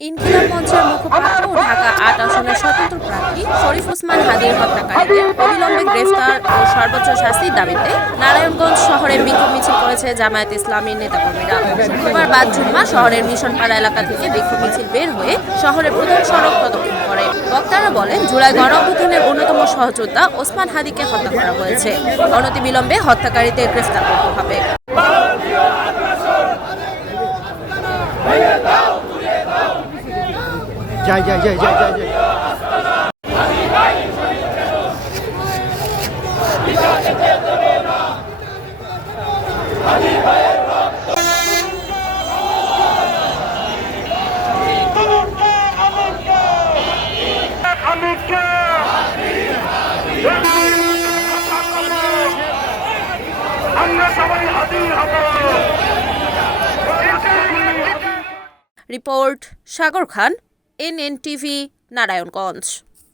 ইনকিলাব মঞ্চের মুখপাত্র ওসমান হাদির হত্যাকারীদের অবিলম্বে গ্রেফতার ও সর্বোচ্চ শাস্তির দাবিতে নারায়ণগঞ্জ শহরে বিক্ষোভ মিছিল করেছে জামায়াত ইসলামীর নেতাকর্মীরা। শুক্রবার বাদ জুম্মা শহরের মিশনপাড়া এলাকা থেকে বিক্ষোভ মিছিল বের হয়ে শহরের প্রধান সড়ক প্রদক্ষিণ করে। বক্তারা বলেন, জুলাই গণঅভ্যুত্থানের অন্যতম সহযোদ্ধা ওসমান হাদিকে হত্যা করা হয়েছে। অনতিবিলম্বে হত্যাকারীদের গ্রেফতার করতে হবে। যাই যাই যাই যাই যাই যাই আমরা সবাই হাজির হব রিপোর্ট সাগর খান এনএনটিভি নারায়ণগঞ্জ।